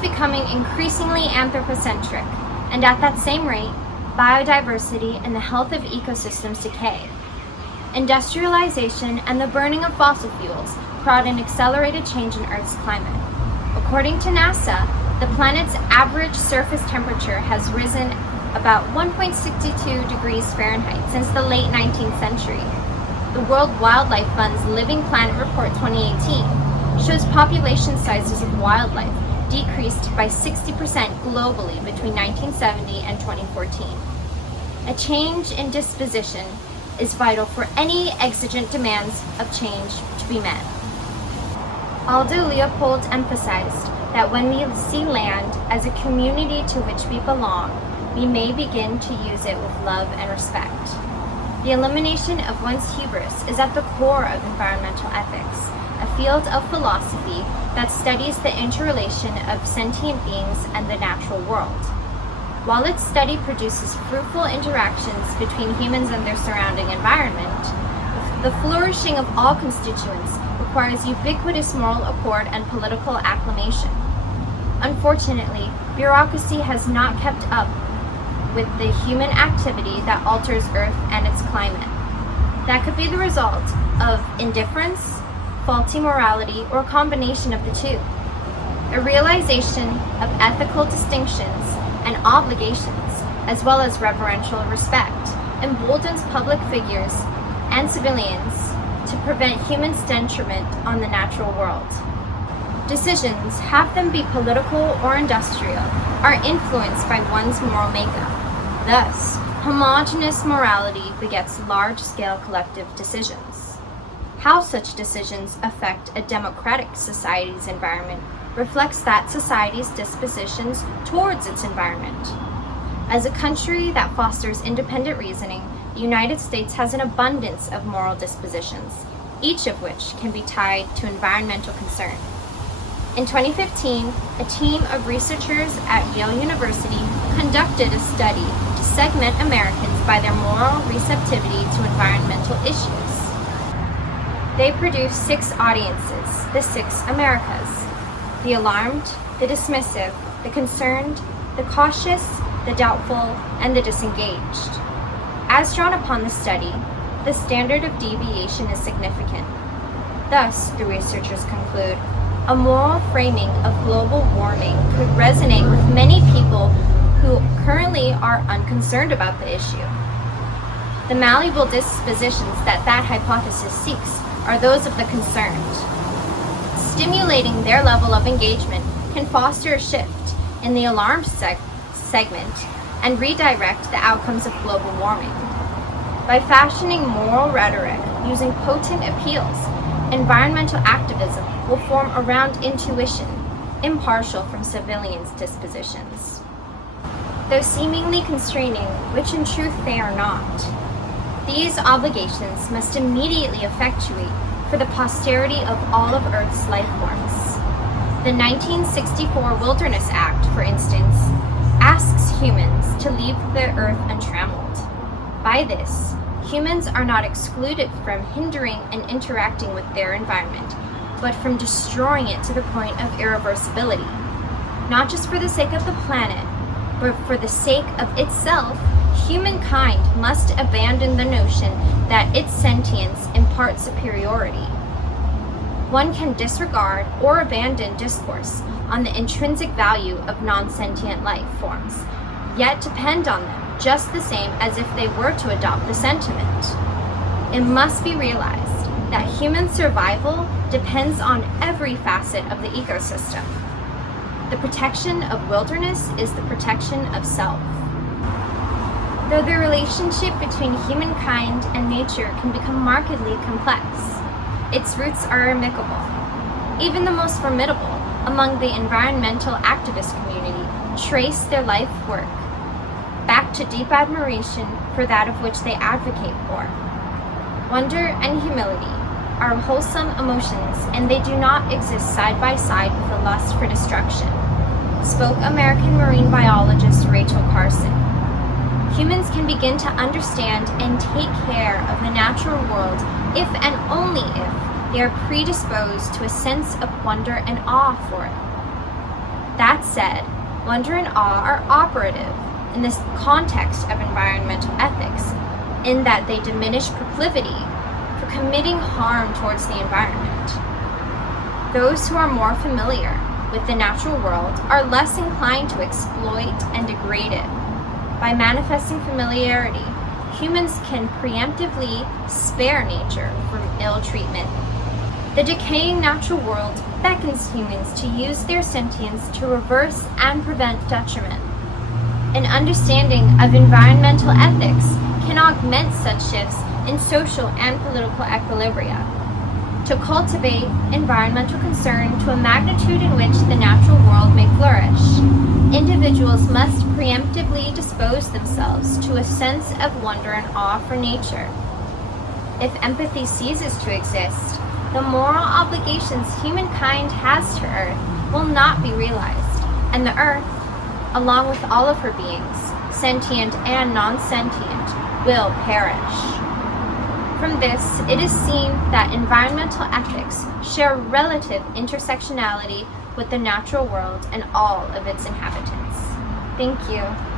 becoming increasingly anthropocentric, and at that same rate, biodiversity and the health of ecosystems decay. Industrialization and the burning of fossil fuels brought an accelerated change in Earth's climate. According to NASA, the planet's average surface temperature has risen about 1.62 degrees Fahrenheit since the late 19th century. The World Wildlife Fund's Living Planet Report 2018 shows population sizes of wildlife decreased by 60% globally between 1970 and 2014. A change in disposition is vital for any exigent demands of change to be met. Aldo Leopold emphasized that when we see land as a community to which we belong, we may begin to use it with love and respect. The elimination of one's hubris is at the core of environmental ethics, a field of philosophy that studies the interrelation of sentient beings and the natural world. While its study produces fruitful interactions between humans and their surrounding environment, the flourishing of all constituents requires ubiquitous moral accord and political acclamation. Unfortunately, bureaucracy has not kept up with the human activity that alters Earth and its climate. That could be the result of indifference, faulty morality, or a combination of the two. A realization of ethical distinctions and obligations, as well as reverential respect, emboldens public figures and civilians to prevent human detriment on the natural world. Decisions, have them be political or industrial, are influenced by one's moral makeup. Thus, homogeneous morality begets large-scale collective decisions. How such decisions affect a democratic society's environment reflects that society's dispositions towards its environment. As a country that fosters independent reasoning, the United States has an abundance of moral dispositions, each of which can be tied to environmental concern. In 2015, a team of researchers at Yale University conducted a study to segment Americans by their moral receptivity to environmental issues. They produced 6 audiences, the 6 Americas: the alarmed, the dismissive, the concerned, the cautious, the doubtful, and the disengaged. As drawn upon the study, the standard of deviation is significant. Thus, the researchers conclude, a moral framing of global warming could resonate with many people who currently are unconcerned about the issue. The malleable dispositions that hypothesis seeks are those of the concerned. Stimulating their level of engagement can foster a shift in the alarmed segment and redirect the outcomes of global warming. By fashioning moral rhetoric using potent appeals, environmental activism will form around intuition, impartial from civilians' dispositions. Though seemingly constraining, which in truth they are not, these obligations must immediately effectuate for the posterity of all of Earth's life forms. The 1964 Wilderness Act, for instance, asks humans to leave the Earth untrammeled. By this, humans are not excluded from hindering and interacting with their environment, but from destroying it to the point of irreversibility. Not just for the sake of the planet, but for the sake of itself, humankind must abandon the notion that its sentience imparts superiority. One can disregard or abandon discourse on the intrinsic value of non-sentient life forms, yet depend on them just the same as if they were to adopt the sentiment. It must be realized that human survival depends on every facet of the ecosystem. The protection of wilderness is the protection of self. Though the relationship between humankind and nature can become markedly complex, its roots are amicable. Even the most formidable among the environmental activist community trace their life work back to deep admiration for that of which they advocate for. Wonder and humility are wholesome emotions, and they do not exist side by side with a lust for destruction, spoke American marine biologist Rachel Carson. Humans can begin to understand and take care of the natural world if and only if they are predisposed to a sense of wonder and awe for it. That said, wonder and awe are operative in this context of environmental ethics, in that they diminish proclivity for committing harm towards the environment. Those who are more familiar with the natural world are less inclined to exploit and degrade it. By manifesting familiarity, humans can preemptively spare nature from ill treatment. The decaying natural world beckons humans to use their sentience to reverse and prevent detriment. An understanding of environmental ethics can augment such shifts in social and political equilibria. To cultivate environmental concern to a magnitude in which the natural world may flourish, individuals must preemptively dispose themselves to a sense of wonder and awe for nature. If empathy ceases to exist, the moral obligations humankind has to Earth will not be realized, and the Earth, along with all of her beings, sentient and non-sentient, will perish. From this, it is seen that environmental ethics share relative intersectionality with the natural world and all of its inhabitants. Thank you.